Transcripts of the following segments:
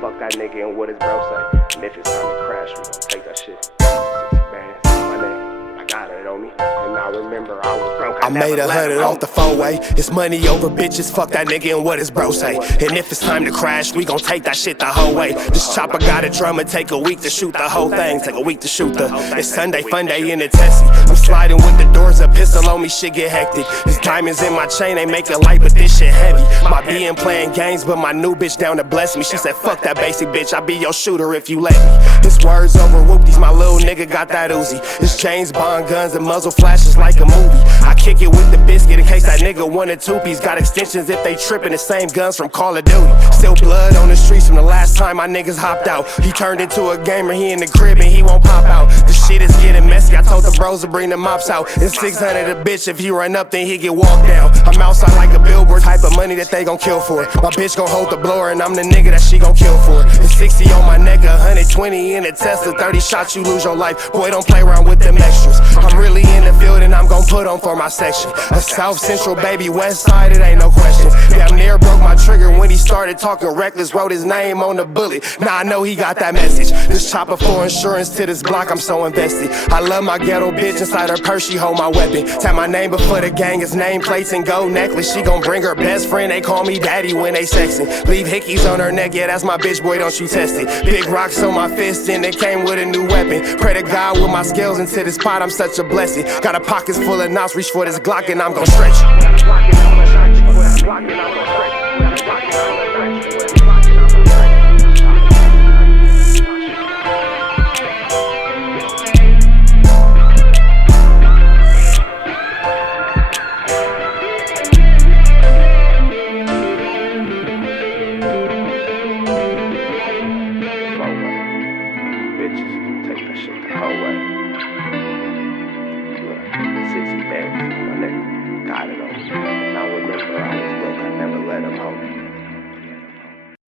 fuck that nigga and what his bro say. And if it's time to crash, we gon' take that shit. 60 bands, my name, I got it on me. And I remember I was broke. I made 100 off the four-way. It's money over bitches, fuck that nigga and what his bro say. And if it's time to crash, we gon' take that shit the whole way. This chopper got a drum and take a week to shoot the whole thing. Take a week to shoot the. It's Sunday fun day in the Tessie. I'm sliding with the doors, a pistol on me, shit get hectic. These diamonds in my chain, they make it light, but this shit heavy. My BM playing games, but my new bitch down to bless me. She said, fuck that basic bitch, I be your shooter if you let me. His words over whoopties, my little nigga got that Uzi. It's James Bond guns and muzzle flashes like a movie. I kick it with the biscuit in case that nigga want a two-piece. Got extensions if they trippin', the same guns from Call of Duty. Still blood on the streets from the last time my niggas hopped out. He turned into a gamer, he in the crib and he won't pop out. The shit is getting messy, I told the bros to bring the mops out. And 600 a bitch, if he run up then he get walked down. I'm outside like a billboard, type of money that they gon' kill for. My bitch gon' hold the blower and I'm the nigga that she gon' kill for. And 60 on my neck, 120 in a Tesla, 30 shots you lose your life. Boy, don't play around with them extras. I'm really in the field and I'm gon' put on for my section. A South Central baby, West Side, it ain't no question. Damn near broke my trigger when he started talking reckless. Wrote his name on the bullet, now I know he got that message. This chopper for insurance to this block, I'm so invested. I love my ghetto bitch, inside her purse she hold my weapon. Tap my name before the gang, it's nameplates and gold necklace. She gon' bring her best friend, they call me daddy when they sexin'. Leave hickeys on her neck, yeah that's my bitch, boy don't you test it. Big rocks on my fist and it came with a new weapon. Pray to God with my scales into this pot, I'm such a blessing. Got a pockets full of knots, reach for this Glock and I'm gon' stretch it.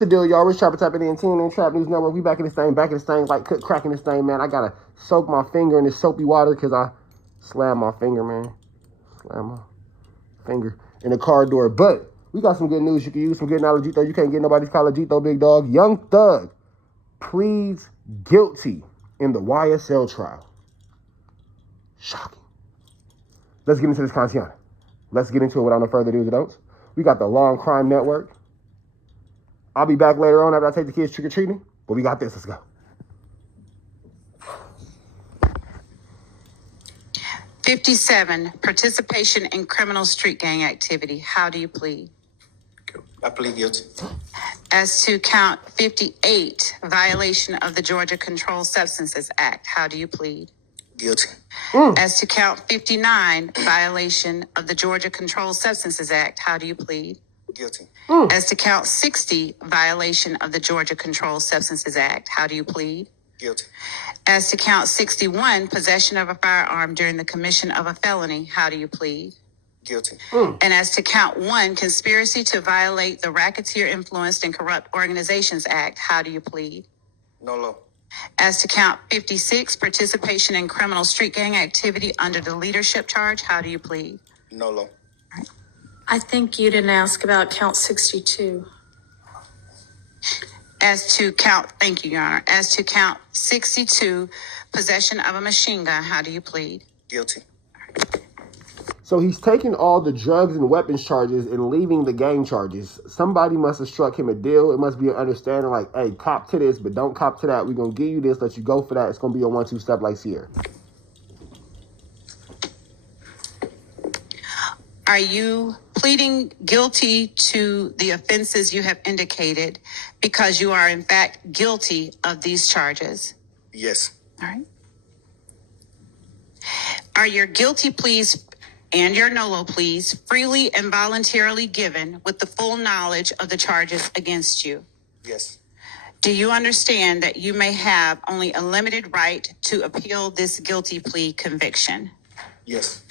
The deal, y'all. Rich Trapper tapping in, TNN Trap News Network. We back in this thing, like cracking this thing, man. I gotta soak my finger in this soapy water because I slammed my finger, man. Slam my finger in the car door. But we got some good news. You can use some good knowledge, though. You can't get nobody's college, though, big dog. Young Thug pleads guilty in the YSL trial. Shocking. Let's get into this content. Let's get into it without no further do's or don'ts. We got the Long Crime Network. I'll be back later on after I take the kids trick-or-treating, but we got this. Let's go. 57, participation in criminal street gang activity. How do you plead? I plead guilty. As to count 58, violation of the Georgia Controlled Substances Act. How do you plead? Guilty. As to count 59, violation of the Georgia Controlled Substances Act. How do you plead? Guilty. As to count 60, violation of the Georgia Controlled Substances Act. How do you plead? Guilty. As to count 61, possession of a firearm during the commission of a felony. How do you plead? Guilty. And as to count 1, conspiracy to violate the Racketeer Influenced and Corrupt Organizations Act. How do you plead? No law. As to count 56, participation in criminal street gang activity under the leadership charge. How do you plead? No law. I think you didn't ask about count 62. As to count, thank you, Your Honor. As to count 62, possession of a machine gun. How do you plead? Guilty. So he's taking all the drugs and weapons charges and leaving the gang charges. Somebody must have struck him a deal. It must be an understanding like, hey, cop to this, but don't cop to that. We're going to give you this, let you go for that. It's going to be a 1-2 step like Sierra. Are you pleading guilty to the offenses you have indicated because you are in fact guilty of these charges? Yes. All right. Are your guilty pleas and your NOLO pleas freely and voluntarily given with the full knowledge of the charges against you? Yes. Do you understand that you may have only a limited right to appeal this guilty plea conviction? Yes.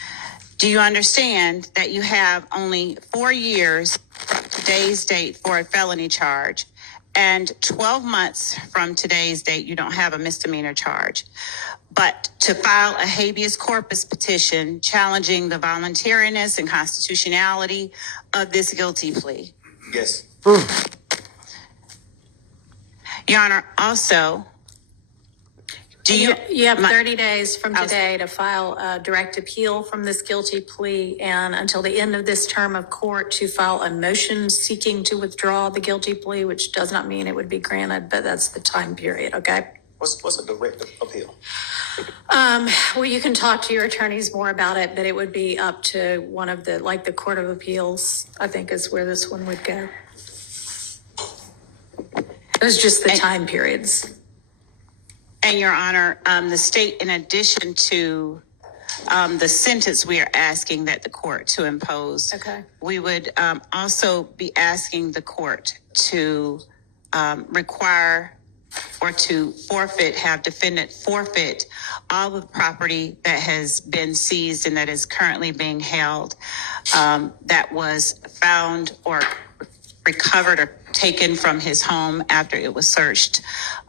Do you understand that you have only 4 years from today's date for a felony charge and 12 months from today's date you don't have a misdemeanor charge, but to file a habeas corpus petition challenging the voluntariness and constitutionality of this guilty plea? Yes. Your Honor, also, do you? You have 30 days from today to file a direct appeal from this guilty plea and until the end of this term of court to file a motion seeking to withdraw the guilty plea, which does not mean it would be granted, but that's the time period, okay? What's a direct appeal? Well, you can talk to your attorneys more about it, but it would be up to one of the, like the Court of Appeals, I think is where this one would go. It's just the time periods. And Your Honor, the state, in addition to the sentence we are asking that the court to impose, Okay. we would also be asking the court to require or to have defendant forfeit all of the property that has been seized and that is currently being held, that was found or recovered or taken from his home after it was searched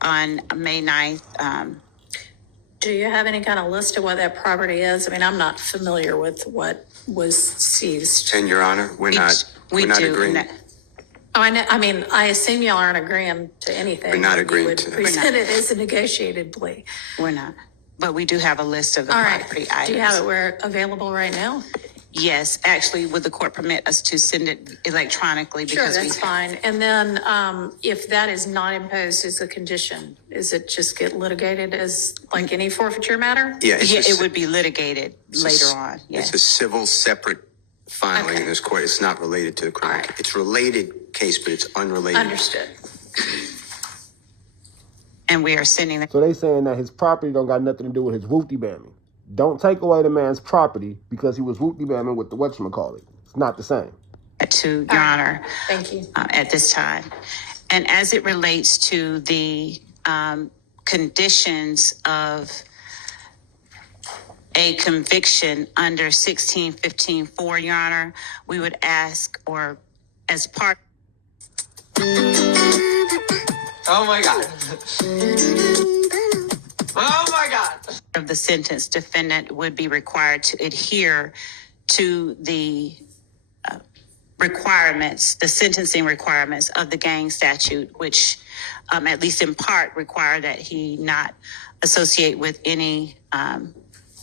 on May 9th. Do you have any kind of list of what that property is? I mean, I'm not familiar with what was seized. And Your Honor, we're not agreeing. Oh, I know. I mean, I assume y'all aren't agreeing to anything. We're not agreeing You would to that. present it as a negotiated plea. We're not, but we do have a list of the All right. property items. Do you have it where available right now? Yes, actually, would the court permit us to send it electronically? Sure, Because that's fine. And then if that is not imposed as a condition, is it just get litigated as like any forfeiture matter? Yeah, it would be litigated later on. Yes. It's a civil separate filing Okay. in this court. It's not related to the criminal. All right. It's related case, but it's unrelated. Understood. And we are sending that So they saying that his property don't got nothing to do with his whoopty bamming. Don't take away the man's property because he was whoopty bamming with the whatchamacallit. It's not the same. to Your Honor. Thank you. At this time. And as it relates to the conditions of a conviction under 1615-4, Your Honor, we would ask, or as part Oh my God. Oh my God. of the sentence, defendant would be required to adhere to the requirements, the sentencing requirements of the gang statute, which at least in part require that he not associate with any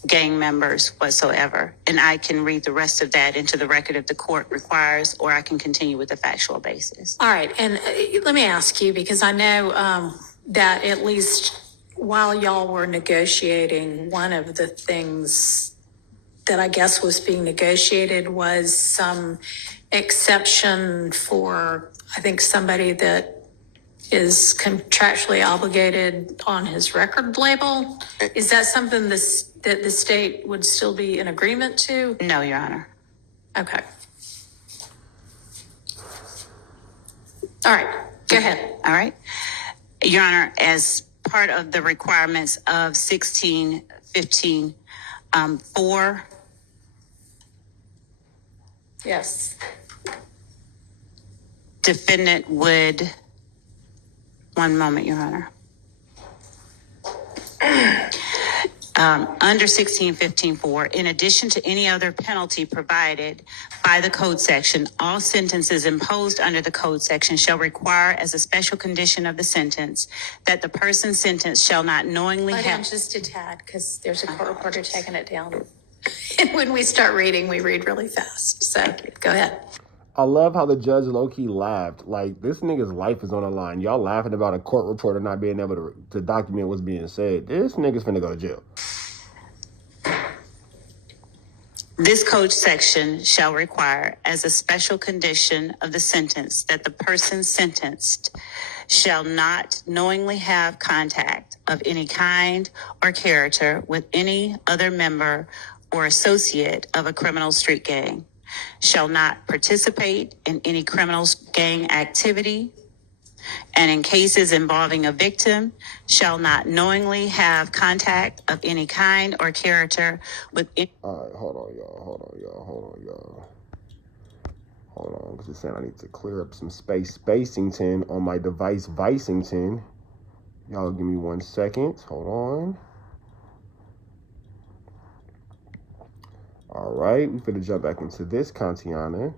gang members whatsoever. And I can read the rest of that into the record if the court requires, or I can continue with the factual basis. All right. And let me ask you, because I know that at least while y'all were negotiating, one of the things that I guess was being negotiated was some exception for, I think, somebody that is contractually obligated on his record label. Is that something that the state would still be in agreement to? No, Your Honor. Okay. All right. Go ahead. All right. Your Honor, as part of the requirements of 1615-4, Yes. defendant would, one moment, Your Honor. Under 1615-4, in addition to any other penalty provided by the code section, all sentences imposed under the code section shall require as a special condition of the sentence that the person sentenced shall not knowingly Slow down have... just a tad, because there's a court reporter taking it down. And when we start reading, we read really fast. So go ahead. I love how the judge low-key laughed. Like, this nigga's life is on the line. Y'all laughing about a court reporter not being able to document what's being said. This nigga's finna go to jail. This code section shall require as a special condition of the sentence that the person sentenced shall not knowingly have contact of any kind or character with any other member or associate of a criminal street gang, shall not participate in any criminal gang activity, and in cases involving a victim, shall not knowingly have contact of any kind or character with any... All right, hold on, because it's saying I need to clear up some space. Spacington on my device, Vicington. Y'all give me 1 second. Hold on. All right, we finna jump back into this Kantiana.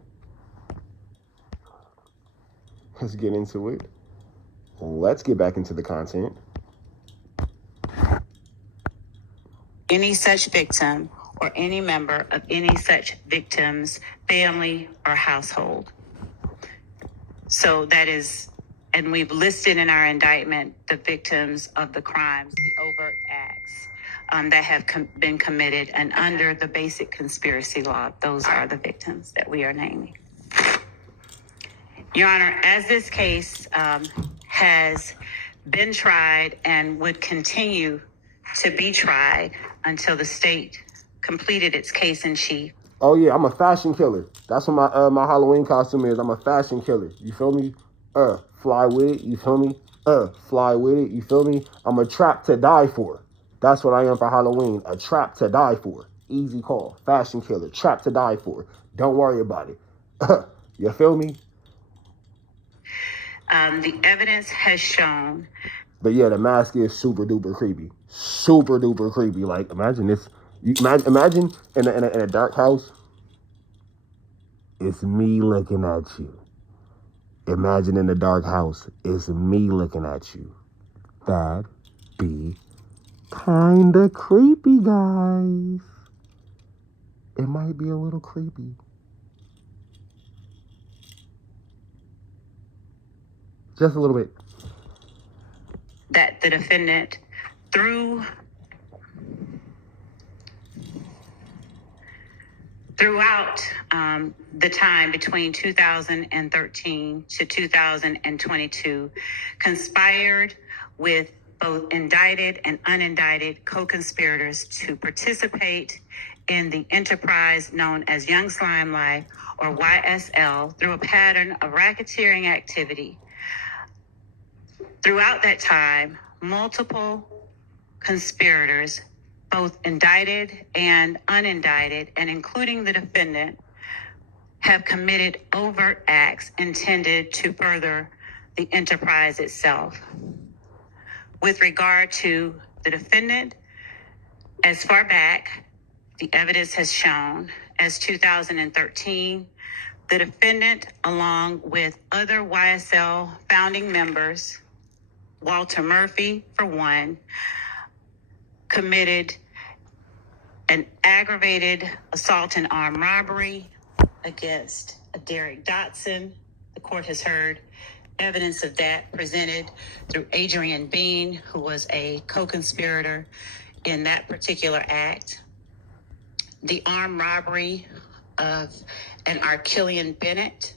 Let's get into it. Let's get back into the content. Any such victim or any member of any such victim's family or household. So that is, and we've listed in our indictment the victims of the crimes, the overt acts that have been committed, and under the basic conspiracy law, those are the victims that we are naming. Your Honor, as this case has been tried and would continue to be tried until the state completed its case in chief. Oh yeah, I'm a fashion killer. That's what my Halloween costume is. I'm a fashion killer. You feel me? Fly with it. You feel me? Fly with it. You feel me? I'm a trap to die for. That's what I am for Halloween. A trap to die for. Easy call. Fashion killer. Trap to die for. Don't worry about it. You feel me? The evidence has shown. But yeah, the mask is super duper creepy. Super duper creepy. Like, imagine this. You imagine in a dark house. It's me looking at you. Imagine in the dark house. It's me looking at you. That'd be kinda creepy, guys. It might be a little creepy. Just a little bit. That the defendant, throughout the time between 2013 to 2022, conspired with both indicted and unindicted co-conspirators to participate in the enterprise known as Young Slime Life, or YSL, through a pattern of racketeering activity. Throughout that time, multiple conspirators, both indicted and unindicted, and including the defendant, have committed overt acts intended to further the enterprise itself. With regard to the defendant, as far back, the evidence has shown, as 2013, the defendant, along with other YSL founding members, Walter Murphy, for one, committed an aggravated assault and armed robbery against Derek Dotson. The court has heard evidence of that presented through Adrian Bean, who was a co-conspirator in that particular act. The armed robbery of an Archillian Bennett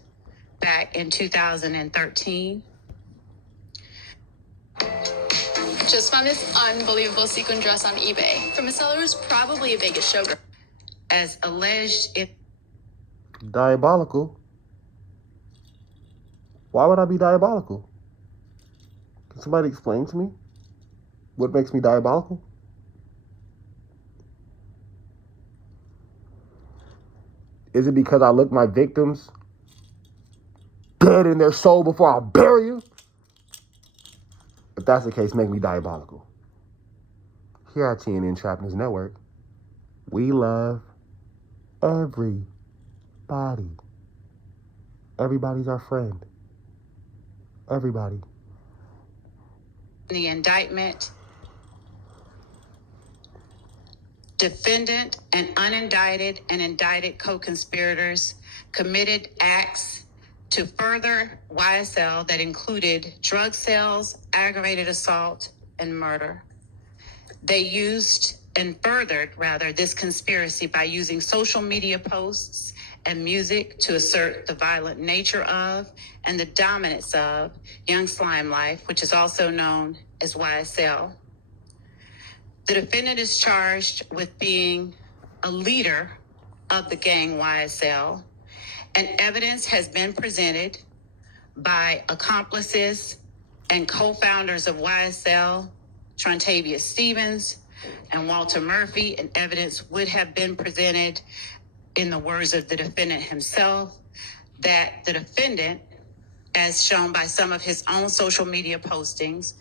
back in 2013. Just found this unbelievable sequin dress on eBay from a seller who's probably a Vegas showgirl. As alleged, it Diabolical. Why would I be diabolical? Can somebody explain to me what makes me diabolical? Is it because I look my victims dead in their soul before I bury you? If that's the case, make me diabolical. Here at TNN Trap News Network, we love everybody. Everybody's our friend. Everybody. The indictment, defendant and unindicted and indicted co-conspirators committed acts to further YSL that included drug sales, aggravated assault, and murder. They used and furthered, rather, this conspiracy by using social media posts and music to assert the violent nature of and the dominance of Young Slime Life, which is also known as YSL. The defendant is charged with being a leader of the gang YSL, and evidence has been presented by accomplices and co-founders of YSL, Trontavia Stevens and Walter Murphy, and evidence would have been presented, in the words of the defendant himself, that the defendant, as shown by some of his own social media postings,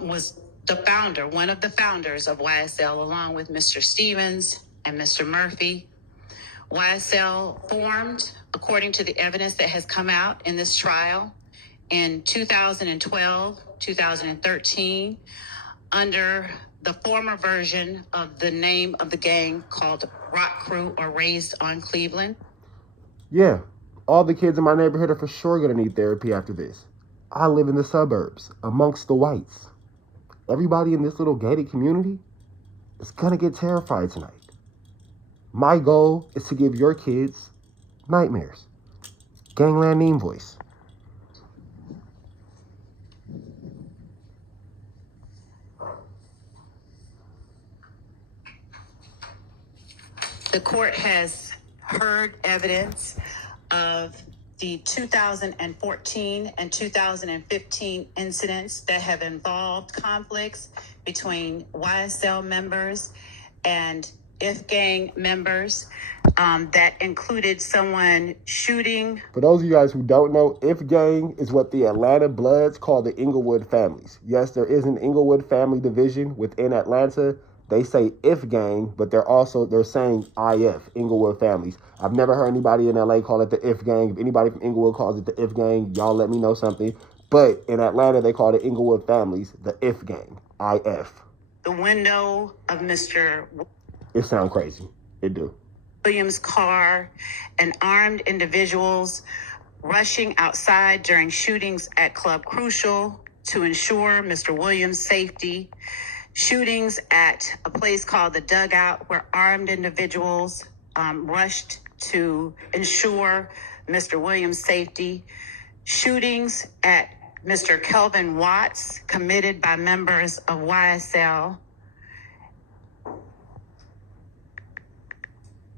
was the founder, one of the founders of YSL, along with Mr. Stevens and Mr. Murphy. YSL formed, according to the evidence that has come out in this trial, in 2012, 2013, under the former version of the name of the gang called Rock Crew or Raised on Cleveland. Yeah, all the kids in my neighborhood are for sure going to need therapy after this. I live in the suburbs, amongst the whites. Everybody in this little gated community is going to get terrified tonight. My goal is to give your kids nightmares. Gangland Neem voice. The court has heard evidence of the 2014 and 2015 incidents that have involved conflicts between YSL members and IF gang members that included someone shooting. For those of you guys who don't know, IF gang is what the Atlanta Bloods call the Inglewood families. Yes, there is an Inglewood family division within Atlanta. They say IF gang, but they're saying IF, Inglewood families. I've never heard anybody in LA call it the IF gang. If anybody from Inglewood calls it the IF gang, y'all let me know something. But in Atlanta, they call the Inglewood families the IF gang, IF. The window of Mr. It sounds crazy. It do. Williams' car and armed individuals rushing outside during shootings at Club Crucial to ensure Mr. Williams' safety. Shootings at a place called the Dugout where armed individuals rushed to ensure Mr. Williams' safety. Shootings at Mr. Kelvin Watts committed by members of YSL.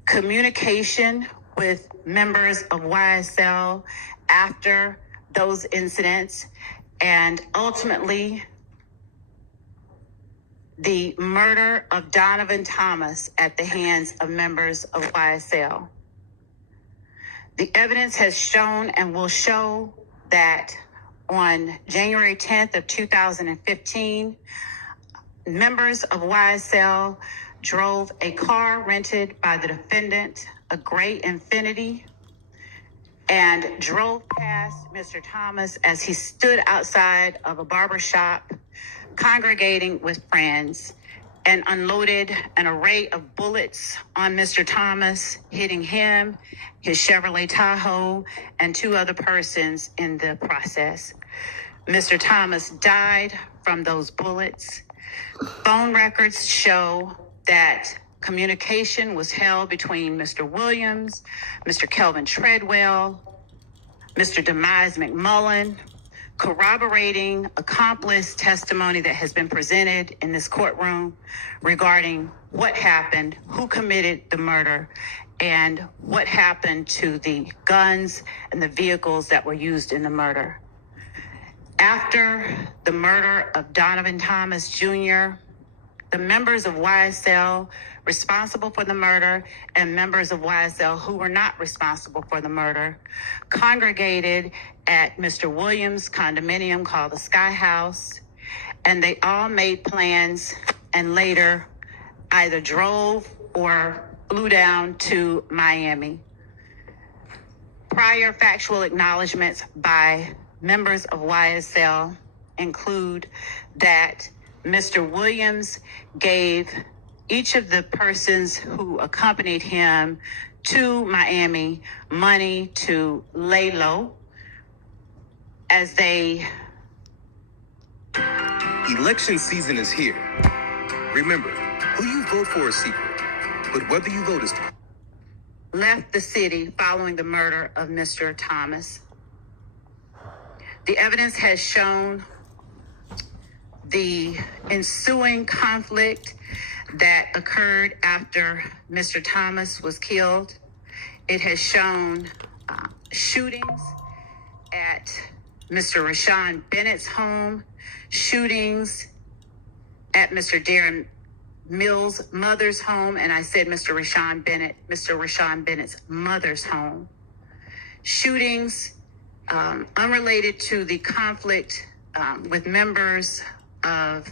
Communication with members of YSL after those incidents, and ultimately the murder of Donovan Thomas at the hands of members of YSL. The evidence has shown and will show that on January 10th of 2015, members of YSL drove a car rented by the defendant, a gray Infiniti, and drove past Mr. Thomas as he stood outside of a barber shop congregating with friends, and unloaded an array of bullets on Mr. Thomas, hitting him, his Chevrolet Tahoe, and two other persons in the process. Mr. Thomas died from those bullets. Phone records show that communication was held between Mr. Williams, Mr. Kelvin Treadwell, Mr. Demise McMullen, corroborating accomplice testimony that has been presented in this courtroom regarding what happened, who committed the murder, and what happened to the guns and the vehicles that were used in the murder. After the murder of Donovan Thomas Jr., the members of YSL responsible for the murder and members of YSL who were not responsible for the murder congregated at Mr. Williams' condominium called the Sky House, and they all made plans and later either drove or flew down to Miami. Prior factual acknowledgments by members of YSL include that Mr. Williams gave each of the persons who accompanied him to Miami money to lay low as they... Election season is here. Remember, who you vote for is secret, but whether you vote is... left the city following the murder of Mr. Thomas. The evidence has shown the ensuing conflict that occurred after Mr. Thomas was killed. It has shown shootings at Mr. Rashawn Bennett's home, shootings at Mr. Darren Mills' mother's home, and I said Mr. Rashawn Bennett's mother's home. Shootings unrelated to the conflict with members of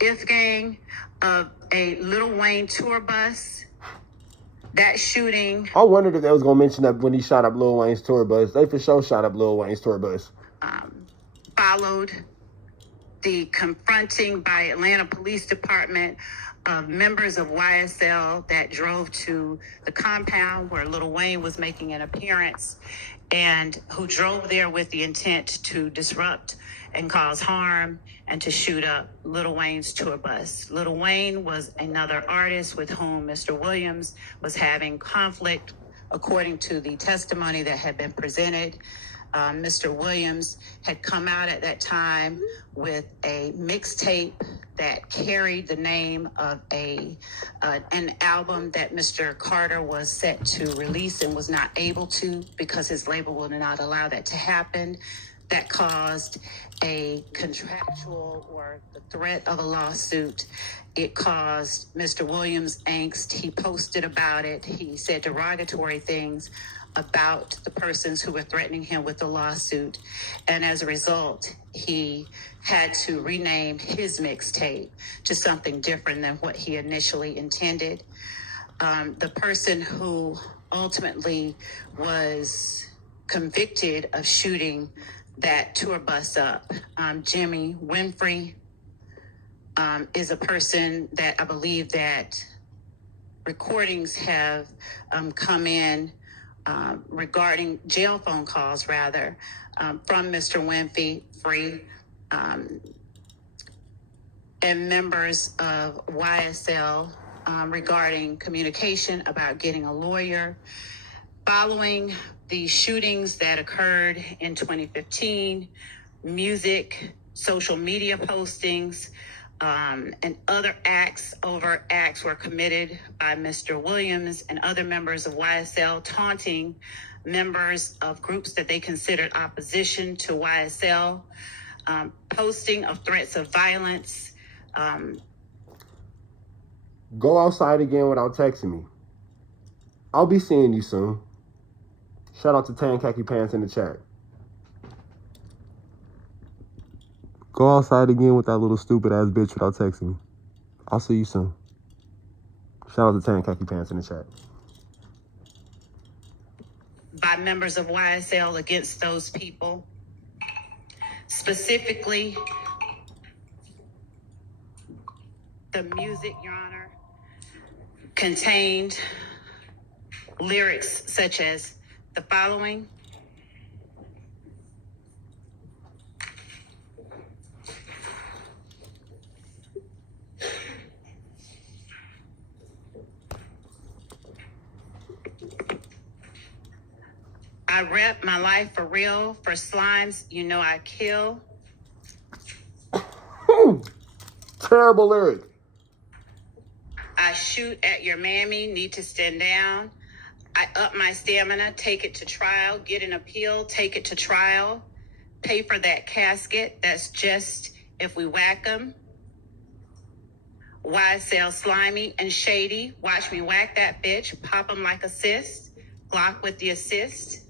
IF gang, of a Lil Wayne tour bus. That shooting. I wondered if they was going to mention that when he shot up Lil Wayne's tour bus. They for sure shot up Lil Wayne's tour bus. followed the confronting by Atlanta Police Department of members of YSL that drove to the compound where Lil Wayne was making an appearance, and who drove there with the intent to disrupt and cause harm and to shoot up Lil Wayne's tour bus. Lil Wayne was another artist with whom Mr. Williams was having conflict, according to the testimony that had been presented. Mr. Williams had come out at that time with a mixtape that carried the name of an album that Mr. Carter was set to release and was not able to because his label would not allow that to happen. That caused a contractual or the threat of a lawsuit. It caused Mr. Williams angst. He posted about it. He said derogatory things about the persons who were threatening him with the lawsuit. And as a result, he had to rename his mixtape to something different than what he initially intended. The person who ultimately was convicted of shooting that tour bus up, Jimmy Winfrey, is a person that I believe that recordings have come in regarding jail phone calls, rather, from Mr. Winfrey and members of YSL regarding communication about getting a lawyer. Following the shootings that occurred in 2015, music, social media postings, and other overt acts were committed by Mr. Williams and other members of YSL, taunting members of groups that they considered opposition to YSL, posting of threats of violence. Go outside again without texting me. I'll be seeing you soon. Shout out to Tan Khaki Pants in the chat. Go outside again with that little stupid ass bitch without texting me. I'll see you soon. Shout out to Tan Khaki Pants in the chat. By members of YSL against those people. Specifically, the music, Your Honor, contained lyrics such as the following. I rep my life for real. For slimes, you know I kill. Terrible lyric. I shoot at your mammy, need to stand down. I up my stamina, take it to trial, get an appeal, take it to trial. Pay for that casket, that's just if we whack them. YSL slimy and shady, watch me whack that bitch, pop them like assist, Glock with the assist.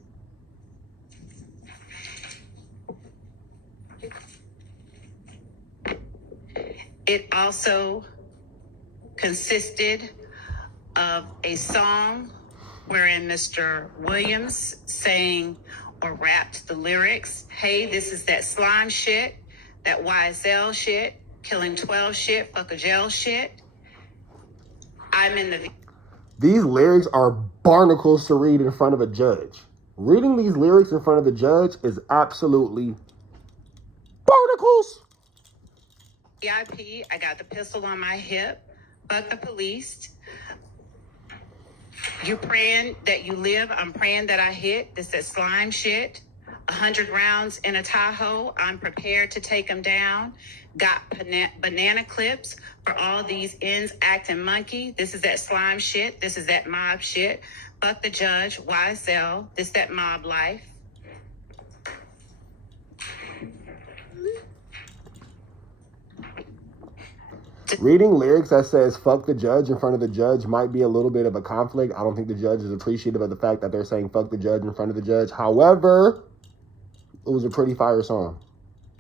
It also consisted of a song wherein Mr. Williams sang or rapped the lyrics. Hey, this is that slime shit, that YSL shit, killing 12 shit, fuck a jail shit. I'm in the... These lyrics are barnacles to read in front of a judge. Reading these lyrics in front of the judge is absolutely barnacles. VIP, I got the pistol on my hip, fuck the police. You praying that you live, I'm praying that I hit. This is slime shit. 100 rounds in a Tahoe, I'm prepared to take them down. Got banana clips for all these ends acting monkey. This is that slime shit. This is that mob shit. Fuck the judge, YSL. This that mob life. Reading lyrics that says fuck the judge in front of the judge might be a little bit of a conflict. I don't think the judge is appreciative of the fact that they're saying fuck the judge in front of the judge. However, it was a pretty fire song.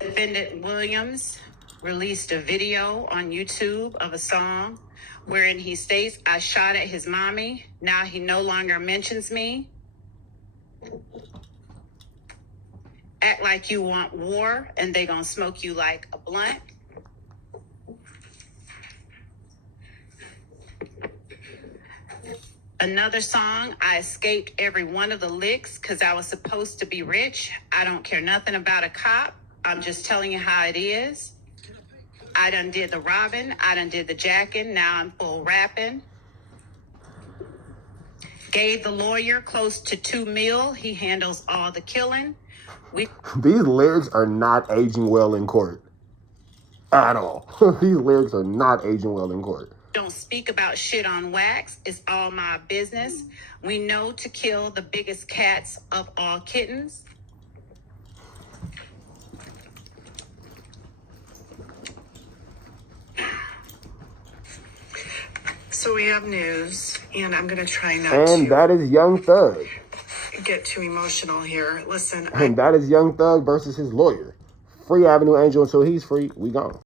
Defendant Williams released a video on YouTube of a song wherein he states, I shot at his mommy. Now he no longer mentions me. act like you want war and they gonna smoke you like a blunt. Another song, I escaped every one of the licks because I was supposed to be rich. I don't care nothing about a cop. I'm just telling you how it is. I done did the robbing. I done did the jacking. Now I'm full rapping. Gave the lawyer close to $2 million. He handles all the killing. These lyrics are not aging well in court. At all. These lyrics are not aging well in court. Don't speak about shit on wax. It's all my business. We know to kill the biggest cats of all kittens. So we have news, and I'm going to try not and that is Young Thug. get too emotional here. Listen. And that is Young Thug versus his lawyer. Free Avenue Angel until he's free. We gone.